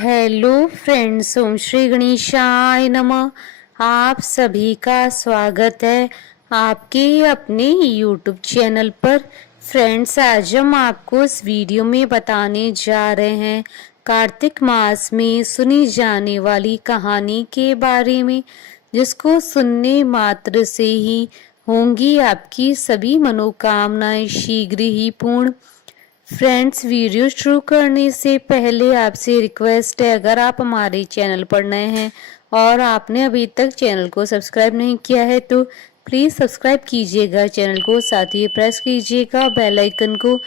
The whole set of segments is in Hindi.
हेलो फ्रेंड्स, ओम श्री गणेशाय नमः। आप सभी का स्वागत है आपके अपने यूट्यूब चैनल पर। फ्रेंड्स, आज हम आपको इस वीडियो में बताने जा रहे हैं कार्तिक मास में सुनी जाने वाली कहानी के बारे में, जिसको सुनने मात्र से ही होंगी आपकी सभी मनोकामनाएं शीघ्र ही पूर्ण। फ्रेंड्स, वीडियो शुरू करने से पहले आपसे रिक्वेस्ट है, अगर आप हमारे चैनल पर नए हैं और आपने अभी तक चैनल को सब्सक्राइब नहीं किया है तो प्लीज़ सब्सक्राइब कीजिएगा चैनल को, साथ ही प्रेस कीजिएगा बेल आइकन को,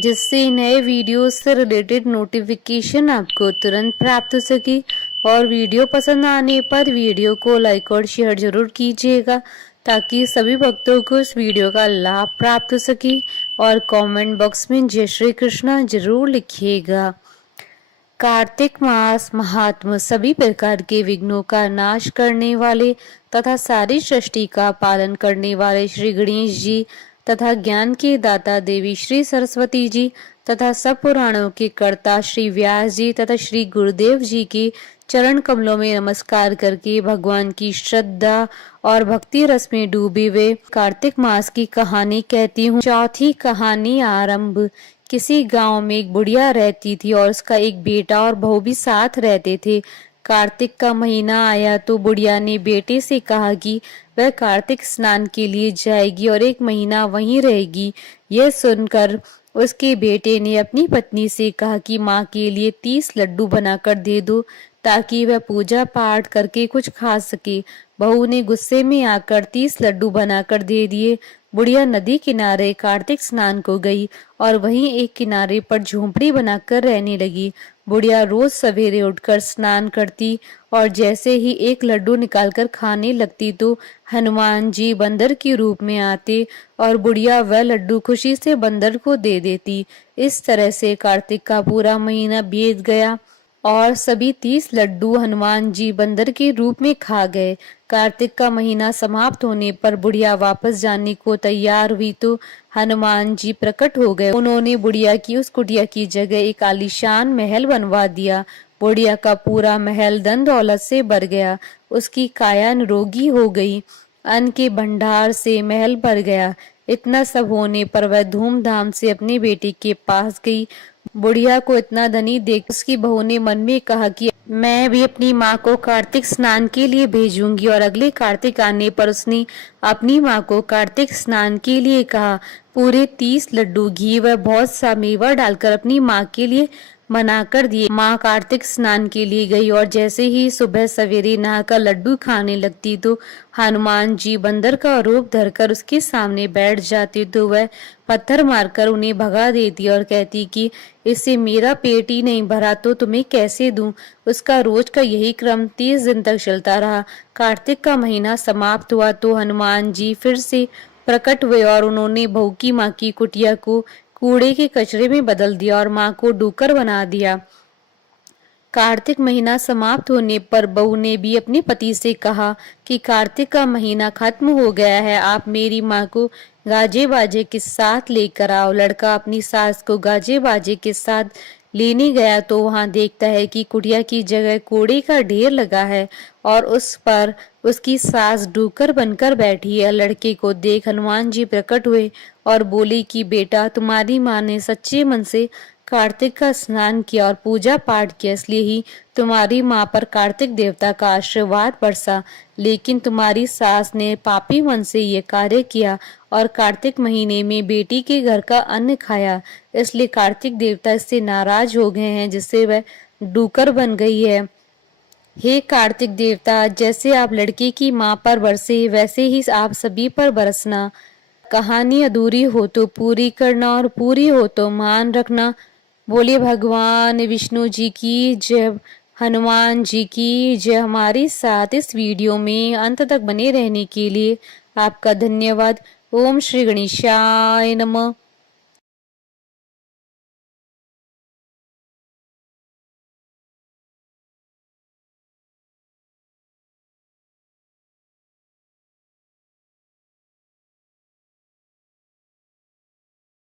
जिससे नए वीडियोस से रिलेटेड नोटिफिकेशन आपको तुरंत प्राप्त हो सके। और वीडियो पसंद आने पर वीडियो को लाइक और शेयर जरूर कीजिएगा, ताकि सभी भक्तों को इस वीडियो का लाभ प्राप्त हो सके। और कमेंट बॉक्स में जय श्री कृष्णा जरूर लिखिएगा। कार्तिक मास महात्मा सभी प्रकार के विघ्नों का नाश करने वाले तथा सारी सृष्टि का पालन करने वाले श्री गणेश जी तथा ज्ञान के दाता देवी श्री सरस्वती जी तथा सब पुराणों के कर्ता श्री व्यास जी तथा श्री गुरुदेव जी के चरण कमलों में नमस्कार करके भगवान की श्रद्धा और भक्ति रस में डूबे हुए कार्तिक मास की कहानी कहती हूँ। चौथी कहानी आरंभ। किसी गांव में एक बुढ़िया रहती थी और उसका एक बेटा और बहू भी साथ रहते थे। कार्तिक का महीना आया तो बुढ़िया ने बेटे से कहा कि वह कार्तिक स्नान के लिए जाएगी और एक महीना वहीं रहेगी। यह सुनकर उसके बेटे ने अपनी पत्नी से कहा कि माँ के लिए 30 लड्डू बनाकर दे दो, ताकि वह पूजा पाठ करके कुछ खा सके। बहू ने गुस्से में आकर 30 लड्डू बनाकर दे दिए। बुढ़िया नदी किनारे कार्तिक स्नान को गई और वहीं एक किनारे पर झोंपड़ी बनाकर रहने लगी। बुढ़िया रोज सवेरे उठकर स्नान करती और जैसे ही एक लड्डू निकालकर खाने लगती तो हनुमान जी बंदर के रूप में आते और बुढ़िया वह लड्डू खुशी से बंदर को दे देती। इस तरह से कार्तिक का पूरा महीना बीत गया और सभी 30 लड्डू हनुमान जी बंदर के रूप में खा गए। कार्तिक का महीना समाप्त होने पर बुढ़िया वापस जाने को तैयार हुई तो हनुमान जी प्रकट हो गए। उन्होंने बुढ़िया की उस कुटिया की जगह एक आलीशान महल बनवा दिया। बुढ़िया का पूरा महल धन दौलत से भर गया। उसकी काया निरोगी हो गई। अन्न के भंडार से महल भर गया। इतना सब होने पर वह धूमधाम से अपने बेटे के पास गई। बुढ़िया को इतना धनी देख उसकी बहू ने मन में कहा कि मैं भी अपनी माँ को कार्तिक स्नान के लिए भेजूंगी। और अगले कार्तिक आने पर उसने अपनी माँ को कार्तिक स्नान के लिए कहा। पूरे 30 लड्डू घी व बहुत सा मेवा डालकर अपनी माँ के लिए मना कर दिए। माँ कार्तिक स्नान के लिए गई और जैसे ही सुबह सवेरे नहाकर लड्डू खाने लगती तो हनुमान जी बंदर का रूप धरकर उसके सामने बैठ जाते तो वह पत्थर मारकर उन्हें भगा देती और कहती कि इससे मेरा पेट ही नहीं भरा तो तुम्हें कैसे दूं। उसका रोज का यही क्रम 30 दिन तक चलता रहा। कार्तिक का महीना समाप्त हुआ तो हनुमान जी फिर से प्रकट हुए और उन्होंने बहू की माँ की कुटिया को कूड़े के कचरे में बदल दिया और माँ को डूकर बना दिया। कार्तिक महीना समाप्त होने पर बहू ने भी अपने पति से कहा कि कार्तिक का महीना खत्म हो गया है, आप मेरी माँ को गाजे बाजे के साथ लेकर आओ। लड़का अपनी सास को गाजे बाजे के साथ लेने गया तो वहां देखता है कि कुटिया की जगह कूड़े का ढेर लगा है और उस पर उसकी सास डूकर बनकर बैठी है। लड़के को देख हनुमान जी प्रकट हुए और बोले कि बेटा, तुम्हारी माँ ने सच्चे मन से कार्तिक का स्नान किया और पूजा पाठ किया, इसलिए ही तुम्हारी माँ पर कार्तिक देवता का आशीर्वाद बरसा। लेकिन तुम्हारी सास ने पापी मन से ये कार्य किया और कार्तिक महीने में बेटी के घर का अन्न खाया, इसलिए कार्तिक देवता इससे नाराज हो गए हैं, जिससे वह डूकर बन गई है। हे कार्तिक देवता, जैसे आप लड़के की माँ पर बरसे वैसे ही आप सभी पर बरसना। कहानी अधूरी हो तो पूरी करना और पूरी हो तो मान रखना। बोले भगवान विष्णु जी की जय, हनुमान जी की जय। हमारे साथ इस वीडियो में अंत तक बने रहने के लिए आपका धन्यवाद। ओम श्री गणेशाय नमः।